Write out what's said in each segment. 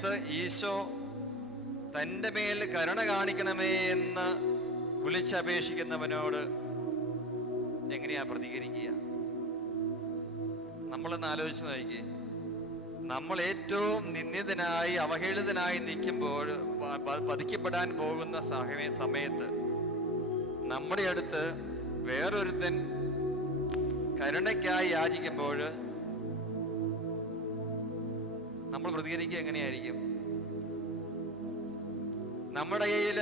സമയത്ത് ഈശോ തൻ്റെ മേൽ കരുണ കാണിക്കണമേ എന്ന് വിളിച്ചപേക്ഷിക്കുന്നവനോട് എങ്ങനെയാ പ്രതികരിക്കുക? നമ്മളൊന്ന് ആലോചിച്ച് നോക്കിയേ. നമ്മൾ ഏറ്റവും നിന്ദിതനായി അവഹേളിതനായി നിൽക്കുമ്പോൾ, വധിക്കപ്പെടാൻ പോകുന്ന സമയത്ത് നമ്മുടെ അടുത്ത് വേറൊരുത്തൻ കരുണയ്ക്കായി യാചിക്കുമ്പോൾ നമ്മൾ പ്രതികരിക്കുക എങ്ങനെയായിരിക്കും? നമ്മുടെ കയ്യിൽ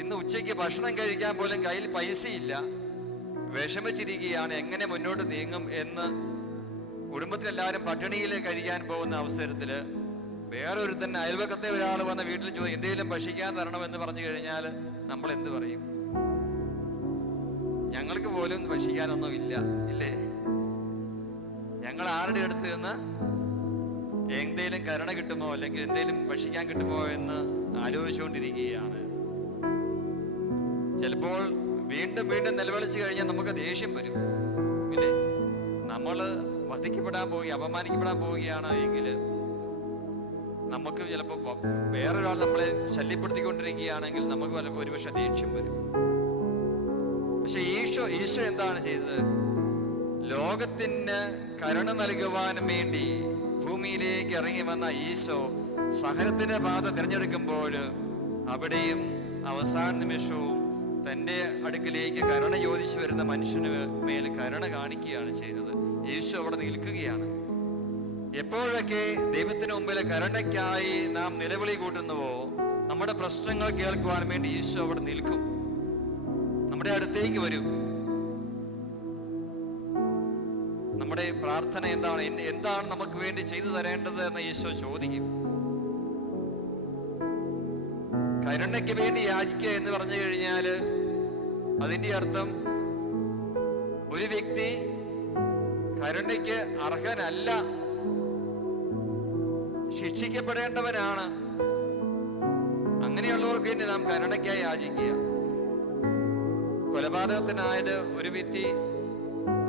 ഇന്ന് ഉച്ചയ്ക്ക് ഭക്ഷണം കഴിക്കാൻ പോലും കയ്യിൽ പൈസയില്ല, വിഷമിച്ചിരിക്കുകയാണ്, എങ്ങനെ മുന്നോട്ട് നീങ്ങും എന്ന് കുടുംബത്തിലെല്ലാവരും പട്ടിണിയിൽ കഴിക്കാൻ പോകുന്ന അവസരത്തില് വേറൊരുത്തൻ അയൽവക്കത്തെ ഒരാൾ വന്ന വീട്ടിൽ ചോദിക്കും എന്തെങ്കിലും ഭക്ഷിക്കാൻ തരണമെന്ന് പറഞ്ഞു കഴിഞ്ഞാൽ നമ്മൾ എന്ത് പറയും? ഞങ്ങൾക്ക് പോലും ഭക്ഷിക്കാനൊന്നും ഇല്ല, ഇല്ലേ? ഞങ്ങൾ ആരുടെ അടുത്ത് നിന്ന് എന്തെങ്കിലും കരുണ കിട്ടുമോ അല്ലെങ്കിൽ എന്തെങ്കിലും ഭക്ഷിക്കാൻ കിട്ടുമോ എന്ന് ആലോചിച്ചുകൊണ്ടിരിക്കുകയാണ്. ചിലപ്പോൾ വീണ്ടും വീണ്ടും നിലവിളിച്ചു കഴിഞ്ഞാൽ നമുക്ക് ദേഷ്യം വരും, ഇല്ലേ? നമ്മള് വധിക്കപ്പെടാൻ അപമാനിക്കപ്പെടാൻ പോവുകയാണ് എങ്കിൽ നമുക്ക് ചിലപ്പോൾ വേറൊരാൾ നമ്മളെ ശല്യപ്പെടുത്തിക്കൊണ്ടിരിക്കുകയാണെങ്കിൽ നമുക്ക് ചിലപ്പോൾ ഒരുപക്ഷെ ദേഷ്യം വരും. പക്ഷെ ഈശോ എന്താണ് ചെയ്തത്? ലോകത്തിന് കരുണ നൽകുവാൻ വേണ്ടി ഭൂമിയിലേക്ക് ഇറങ്ങി വന്ന ഈശോ സഹനത്തിന്റെ പാത തിരഞ്ഞെടുക്കുമ്പോൾ അവിടെയും അവസാന നിമിഷവും തൻ്റെ അടുക്കിലേക്ക് കരുണ ചോദിച്ചു വരുന്ന മനുഷ്യന് മേൽ കരുണ കാണിക്കുകയാണ് ചെയ്തത്. യേശു അവിടെ നിൽക്കുകയാണ്. എപ്പോഴൊക്കെ ദൈവത്തിന് മുമ്പിൽ കരുണയ്ക്കായി നാം നിലവിളി കൂട്ടുന്നുവോ നമ്മുടെ പ്രശ്നങ്ങൾ കേൾക്കുവാൻ വേണ്ടി യേശു അവിടെ നിൽക്കും, നമ്മുടെ അടുത്തേക്ക് വരും. നമ്മുടെ പ്രാർത്ഥന എന്താണ് നമുക്ക് വേണ്ടി ചെയ്തു തരേണ്ടത് എന്ന് യേശു ചോദിക്കും. കരുണയ്ക്ക് വേണ്ടി യാചിക്കുക എന്ന് പറഞ്ഞു കഴിഞ്ഞാൽ അതിന്റെ അർത്ഥം ഒരു വ്യക്തി കരുണയ്ക്ക് അർഹനല്ല, ശിക്ഷിക്കപ്പെടേണ്ടവനാണ്. അങ്ങനെയുള്ളവർക്ക് വേണ്ടി നാം കരുണയ്ക്കായി യാചിക്കുക. കൊലപാതകത്തിനായിട്ട് ഒരു വ്യക്തി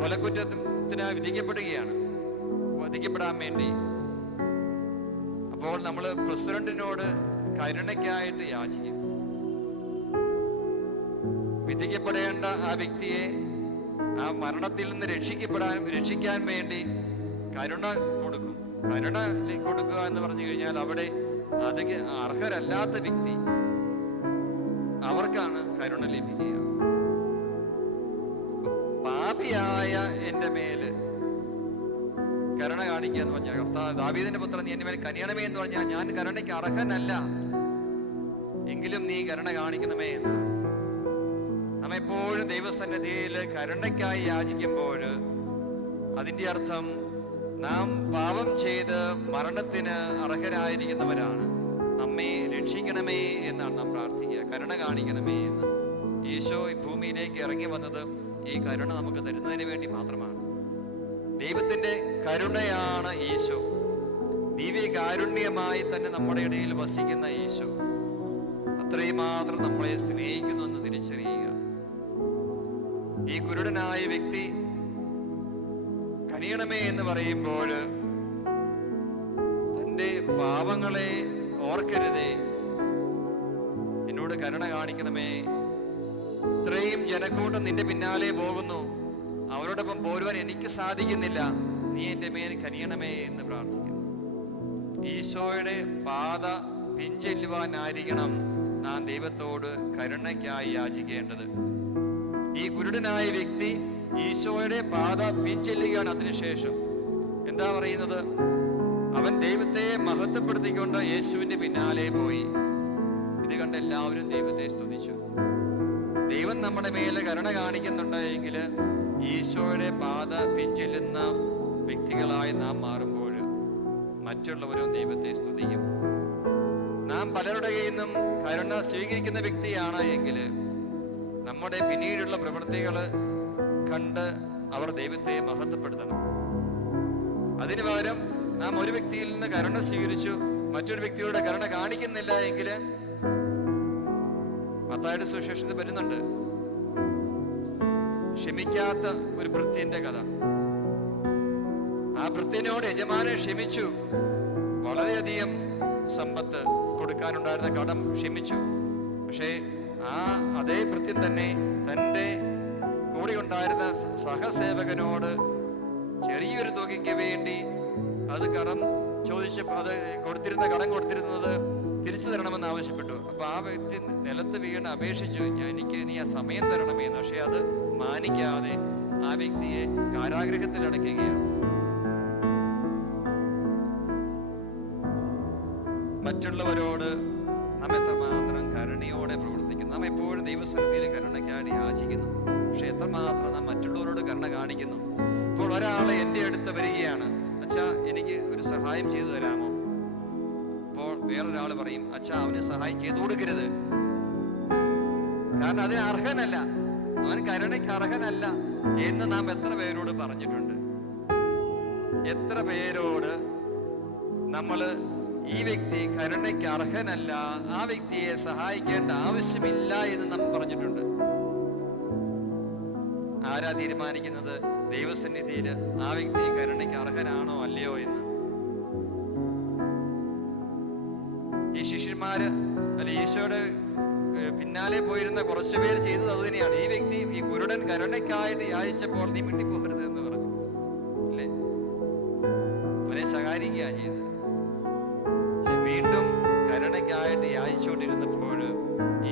കൊലക്കുറ്റത്തിന് വധിക്കപ്പെടാൻ വേണ്ടി. അപ്പോൾ നമ്മൾ പ്രസിഡന്റിനോട് കരുണയ്ക്കായിട്ട് യാചിക്കും. വിധിക്കപ്പെടേണ്ട ആ വ്യക്തിയെ ആ മരണത്തിൽ നിന്ന് രക്ഷിക്കാൻ വേണ്ടി കരുണ കൊടുക്കും. കരുണ കൊടുക്കുക എന്ന് പറഞ്ഞു കഴിഞ്ഞാൽ അവിടെ അത് അർഹരല്ലാത്ത വ്യക്തി, അവർക്കാണ് കരുണ ലഭിക്കുക. പാപിയായ എൻ്റെ മേല് കരുണ കാണിക്കുക എന്ന് പറഞ്ഞാൽ, കർത്താവ് ദാവീദിന്റെ പുത്രൻ നീ എൻ്റെ മേൽ കനിയണമേ എന്ന് പറഞ്ഞാൽ ഞാൻ കരുണയ്ക്ക് അർഹനല്ല, എങ്കിലും നീ കരുണ കാണിക്കണമേ എന്നാണ്. നമ്മെപ്പോഴും ദൈവസന്നിധിയിൽ കരുണയ്ക്കായി യാചിക്കുമ്പോൾ അതിൻ്റെ അർത്ഥം നാം പാപം ചെയ്ത് മരണത്തിന് അർഹരായിരിക്കുന്നവരാണ്. നമ്മെ രക്ഷിക്കണമേ എന്നാണ് നാം പ്രാർത്ഥിക്കുക, കരുണ കാണിക്കണമേ എന്ന്. ഈശോ ഈ ഭൂമിയിലേക്ക് ഇറങ്ങി വന്നത് ഈ കരുണ നമുക്ക് തരുന്നതിന് വേണ്ടി മാത്രമാണ്. ദൈവത്തിന്റെ കരുണയാണ് ഈശോ. ദിവ്യകാരുണ്യമായി തന്നെ നമ്മുടെ ഇടയിൽ വസിക്കുന്ന ഈശോ അത്രയും മാത്രം നമ്മളെ സ്നേഹിക്കുന്നു എന്ന് തിരിച്ചറിയുക. ഈ കുരുടനായ വ്യക്തി കനിയണമേ എന്ന് പറയുമ്പോൾ തൻ്റെ പാപങ്ങളെ ഓർക്കരുതേ, എന്നോട് കരുണ കാണിക്കണമേ, ഇത്രയും ജനക്കൂട്ടം നിന്റെ പിന്നാലെ പോകുന്നു, അവരോടൊപ്പം പോരുവാൻ എനിക്ക് സാധിക്കുന്നില്ല, നീ എൻ്റെ മേൽ കനിയണമേ എന്ന് പ്രാർത്ഥിക്കുന്നു. ഈശോയുടെ പാത പിഞ്ചെല്ലുവാനായിരിക്കണം നാം ദൈവത്തോട് കരുണയ്ക്കായി യാചിക്കേണ്ടത്. ഈ കുരുടനായ വ്യക്തി ഈശോയുടെ പാത പിഞ്ചെല്ലുകയാണ്. അതിനുശേഷം എന്താ പറയുന്നത്? അവൻ ദൈവത്തെ മഹത്വപ്പെടുത്തിക്കൊണ്ട് യേശുവിന്റെ പിന്നാലെ പോയി. ഇത് കണ്ട് എല്ലാവരും ദൈവത്തെ സ്തുതിച്ചു. ദൈവം നമ്മുടെ മേലെ കരുണ കാണിക്കുന്നുണ്ടെങ്കിൽ ഈശോയുടെ പാത പിഞ്ചെല്ലുന്ന വ്യക്തികളായി നാം മാറുമ്പോൾ മറ്റുള്ളവരും ദൈവത്തെ സ്തുതിക്കും. നാം പലരുടെ കയ്യിൽ നിന്നും കരുണ സ്വീകരിക്കുന്ന വ്യക്തിയാണ് എങ്കിൽ നമ്മുടെ പിന്നീടുള്ള പ്രവൃത്തികൾ കണ്ട് അവർ ദൈവത്തെ മഹത്വപ്പെടുത്തണം. അതിനു പകരം നാം ഒരു വ്യക്തിയിൽ നിന്ന് കരുണ സ്വീകരിച്ചു, മറ്റൊരു വ്യക്തിയോട് കരുണ കാണിക്കുന്നില്ല എങ്കിൽ മത്തായിയുടെ സുവിശേഷത്തിൽ വരുന്നുണ്ട് ക്ഷമിക്കാത്ത ഒരു ഭൃത്യന്റെ കഥ. ആ ഭൃത്യനോട് യജമാനൻ ക്ഷമിച്ചു, വളരെയധികം സമ്പത്ത്, കൊടുക്കാനുണ്ടായിരുന്ന കടം ക്ഷമിച്ചു. പക്ഷേ ആ അതേ ഭൃത്യൻ തന്നെ തൻ്റെ കൂടെ ഉണ്ടായിരുന്ന സഹസേവകനോട് ചെറിയൊരു തുകയ്ക്ക് വേണ്ടി അത് കടം ചോദിച്ചപ്പോൾ അത് കടം കൊടുത്തിരുന്നത് തിരിച്ചു തരണമെന്ന് ആവശ്യപ്പെട്ടു. അപ്പൊ ആ വ്യക്തി നിലത്ത് വീണ് അപേക്ഷിച്ചു, എനിക്ക് നീ ആ സമയം തരണമെന്ന്. പക്ഷെ അത് മാനിക്കാതെ ആ വ്യക്തിയെ കാരാഗൃഹത്തിൽ അടയ്ക്കുകയാണ്. മറ്റുള്ളവരോട് നാം എത്രമാത്രം കരുണയോടെ പ്രവർത്തിക്കുന്നു. നാം എപ്പോഴും ദൈവസന്നിധിയിൽ കരുണയ്ക്കായി യാചിക്കുന്നു. പക്ഷെ എത്രമാത്രം നാം മറ്റുള്ളവരോട് കരുണ കാണിക്കുന്നു. ഇപ്പോൾ ഒരാൾ എൻ്റെ അടുത്ത് വരികയാണ്, അച്ഛാ എനിക്ക് ഒരു സഹായം ചെയ്തു തരാമോ? അപ്പോൾ വേറൊരാൾ പറയും, അച്ഛാ അവന് സഹായം ചെയ്തു കൊടുക്കരുത്, കാരണം അതിന് അർഹനല്ല, അവൻ കരുണയ്ക്ക് അർഹനല്ല എന്ന് നാം എത്ര പേരോട് പറഞ്ഞിട്ടുണ്ട്? എത്ര പേരോട് നമ്മള് ഈ വ്യക്തി കരുണയ്ക്ക് അർഹനല്ല, ആ വ്യക്തിയെ സഹായിക്കേണ്ട ആവശ്യമില്ല എന്ന് നാം പറഞ്ഞിട്ടുണ്ട്? ആരാ തീരുമാനിക്കുന്നത് ദൈവസന്നിധിയിൽ ആ വ്യക്തി കരുണയ്ക്ക് അർഹനാണോ അല്ലയോ എന്ന്? ഈ ശിഷ്യന്മാര് അല്ലെ ഈശോയുടെ പിന്നാലെ പോയിരുന്ന കുറച്ചു പേര് ചെയ്തത് അത് തന്നെയാണ്. ഈ വ്യക്തി, ഈ കുരുടൻ കരുണയ്ക്കായിട്ട് യാചിച്ചപ്പോൾ നീ മിണ്ടിപ്പോകരുത് എന്ന് പറഞ്ഞു, അല്ലേ? അവനെ ശകാരിക്കുക ചെയ്ത്. വീണ്ടും കരുണയ്ക്കായിട്ട് യാചിച്ചുകൊണ്ടിരുന്നപ്പോൾ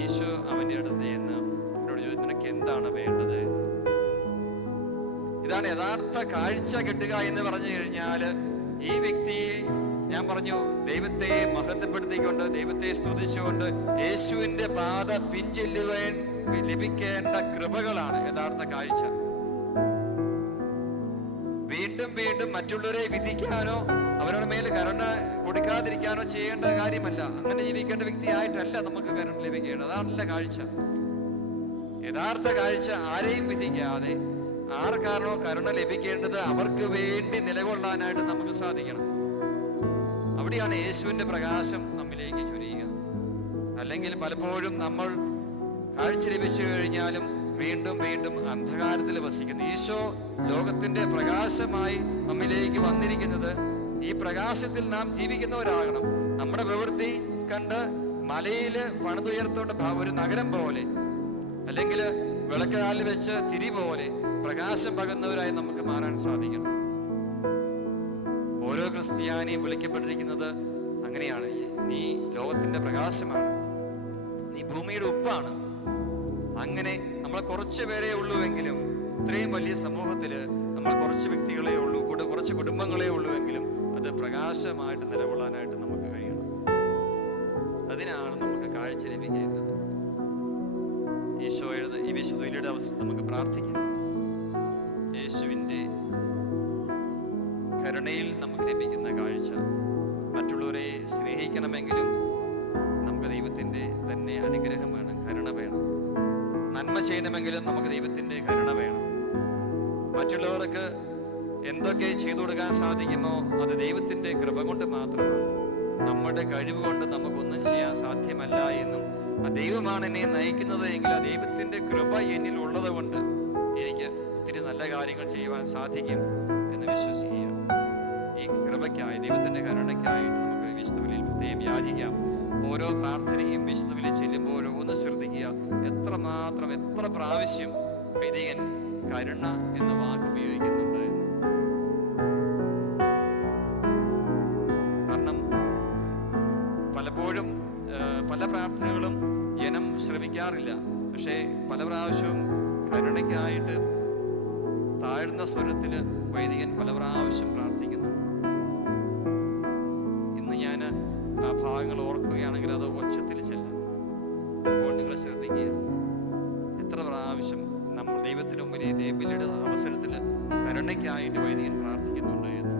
ഈശോ അവന്റെ അടുത്ത് എന്ന് അവനോട് ചോദിച്ചു, നിനക്ക് എന്താണ് വേണ്ടത് എന്ന്. ഇതാണ് യഥാർത്ഥ കാഴ്ച കിട്ടുക എന്ന് പറഞ്ഞു കഴിഞ്ഞാൽ, ഈ വ്യക്തി, ഞാൻ പറഞ്ഞു, ദൈവത്തെ മഹത്വപ്പെടുത്തിക്കൊണ്ട്, ദൈവത്തെ സ്തുതിച്ചുകൊണ്ട് യേശുവിന്റെ പാത പിൻചെല്ലുവാൻ ലഭിക്കേണ്ട കൃപകളാണ് യഥാർത്ഥ കാഴ്ച. വീണ്ടും വീണ്ടും മറ്റുള്ളവരെ വിധിക്കാനോ അവരുടെ മേൽ കരുണ കൊടുക്കാതിരിക്കാനോ ചെയ്യേണ്ട കാര്യമല്ല. അങ്ങനെ ജീവിക്കേണ്ട വ്യക്തിയായിട്ടല്ല നമുക്ക് കരുണ ലഭിക്കേണ്ടത്. അതാണല്ല കാഴ്ച. യഥാർത്ഥ കാഴ്ച ആരെയും വിധിക്കാതെ ആർക്കാരണോ കരുണ ലഭിക്കേണ്ടത് അവർക്ക് വേണ്ടി നിലകൊള്ളാനായിട്ട് നമുക്ക് സാധിക്കണം. അവിടെയാണ് യേശുവിന്റെ പ്രകാശം നമ്മിലേക്ക് ചൊരിയുക. അല്ലെങ്കിൽ പലപ്പോഴും നമ്മൾ കാഴ്ച ലഭിച്ചു കഴിഞ്ഞാലും വീണ്ടും വീണ്ടും അന്ധകാരത്തിൽ വസിക്കുന്നു. ഈശോ ലോകത്തിന്റെ പ്രകാശമായി നമ്മിലേക്ക് വന്നിരിക്കുന്നത് ഈ പ്രകാശത്തിൽ നാം ജീവിക്കുന്നവരാകണം. നമ്മുടെ പ്രവൃത്തി കണ്ട് മലയില് പണിതുയർത്തോണ്ട ഒരു നഗരം പോലെ, അല്ലെങ്കിൽ വിളക്കാലിൽ വെച്ച് തിരി പോലെ പ്രകാശം പകർന്നവരായി നമുക്ക് മാറാൻ സാധിക്കണം. ഓരോ ക്രിസ്ത്യാനിയും വിളിക്കപ്പെട്ടിരിക്കുന്നത് അങ്ങനെയാണ്. നീ ലോകത്തിന്റെ പ്രകാശമാണ്, നീ ഭൂമിയുടെ ഉപ്പാണ്. അങ്ങനെ നമ്മൾ കുറച്ചു പേരെ ഉള്ളുവെങ്കിലും, ഇത്രയും വലിയ സമൂഹത്തില് നമ്മൾ കുറച്ച് വ്യക്തികളെ ഉള്ളൂ, കുറച്ച് കുടുംബങ്ങളെ ഉള്ളുവെങ്കിലും അത് പ്രകാശമായിട്ട് നിലകൊള്ളാനായിട്ട് നമുക്ക് കഴിയണം. അതിനാണ് നമുക്ക് കാഴ്ച ലഭിക്കേണ്ടത്. ഈശോയുടെ ഈ വിശുദ്ധയുടെ അവസരം നമുക്ക് പ്രാർത്ഥിക്കാം. യേശുവിൻ്റെ കരുണയിൽ നമുക്ക് ലഭിക്കുന്ന കാഴ്ച, മറ്റുള്ളവരെ സ്നേഹിക്കണമെങ്കിലും നമുക്ക് ദൈവത്തിൻ്റെ തന്നെ അനുഗ്രഹം വേണം, കരുണ വേണം. നന്മ ചെയ്യണമെങ്കിലും നമുക്ക് ദൈവത്തിൻ്റെ കരുണ വേണം. മറ്റുള്ളവർക്ക് എന്തൊക്കെ ചെയ്തു കൊടുക്കാൻ സാധിക്കുമോ അത് ദൈവത്തിൻ്റെ കൃപ കൊണ്ട് മാത്രമാണ്. നമ്മുടെ കഴിവ് കൊണ്ട് നമുക്കൊന്നും ചെയ്യാൻ സാധ്യമല്ല എന്നും, ആ ദൈവമാണ് എന്നെ നയിക്കുന്നത് എങ്കിൽ ആ ദൈവത്തിൻ്റെ കൃപ എന്നിൽ ഉള്ളത് കൊണ്ട് എനിക്ക് ഒത്തിരി നല്ല കാര്യങ്ങൾ ചെയ്യുവാൻ സാധിക്കും എന്ന് വിശ്വസിക്കുക. ഈ കൃപയ്ക്കായി, ദൈവത്തിൻ്റെ കരുണയ്ക്കായിട്ട് നമുക്ക് വിശുദ്ധ ബലിയിൽ പ്രത്യേകം യാചിക്കാം. ഓരോ പ്രാർത്ഥനയും വിശുദ്ധ ബലിയിൽ ചെല്ലുമ്പോഴോ ഒന്ന് ശ്രദ്ധിക്കുക, എത്ര പ്രാവശ്യം വൈദികൻ കരുണ എന്ന വാക്ക് ഉപയോഗിക്കുന്നുണ്ട് എന്ന്. കാരണം പലപ്പോഴും പല പ്രാർത്ഥനകളും ജനം ശ്രമിക്കാറില്ല. പക്ഷേ പല പ്രാവശ്യവും കരുണയ്ക്കായിട്ട് താഴ്ന്ന സ്വരത്തിൽ വൈദികൻ പല പ്രാവശ്യം പ്രാർത്ഥിക്കുന്നുണ്ട്. ഇന്ന് ഞാൻ ആ ഭാഗങ്ങൾ ഓർക്കുകയാണെങ്കിൽ അത് ഒച്ചത്തിൽ ചെല്ലാം. അപ്പോൾ നിങ്ങൾ ശ്രദ്ധിക്കുക, എത്ര പ്രാവശ്യം നമ്മൾ ദൈവത്തിന് മുമ്പിൽ ബലിയുടെ അവസരത്തിൽ കരുണയ്ക്കായിട്ട് വൈദികൻ പ്രാർത്ഥിക്കുന്നുണ്ട് എന്ന്.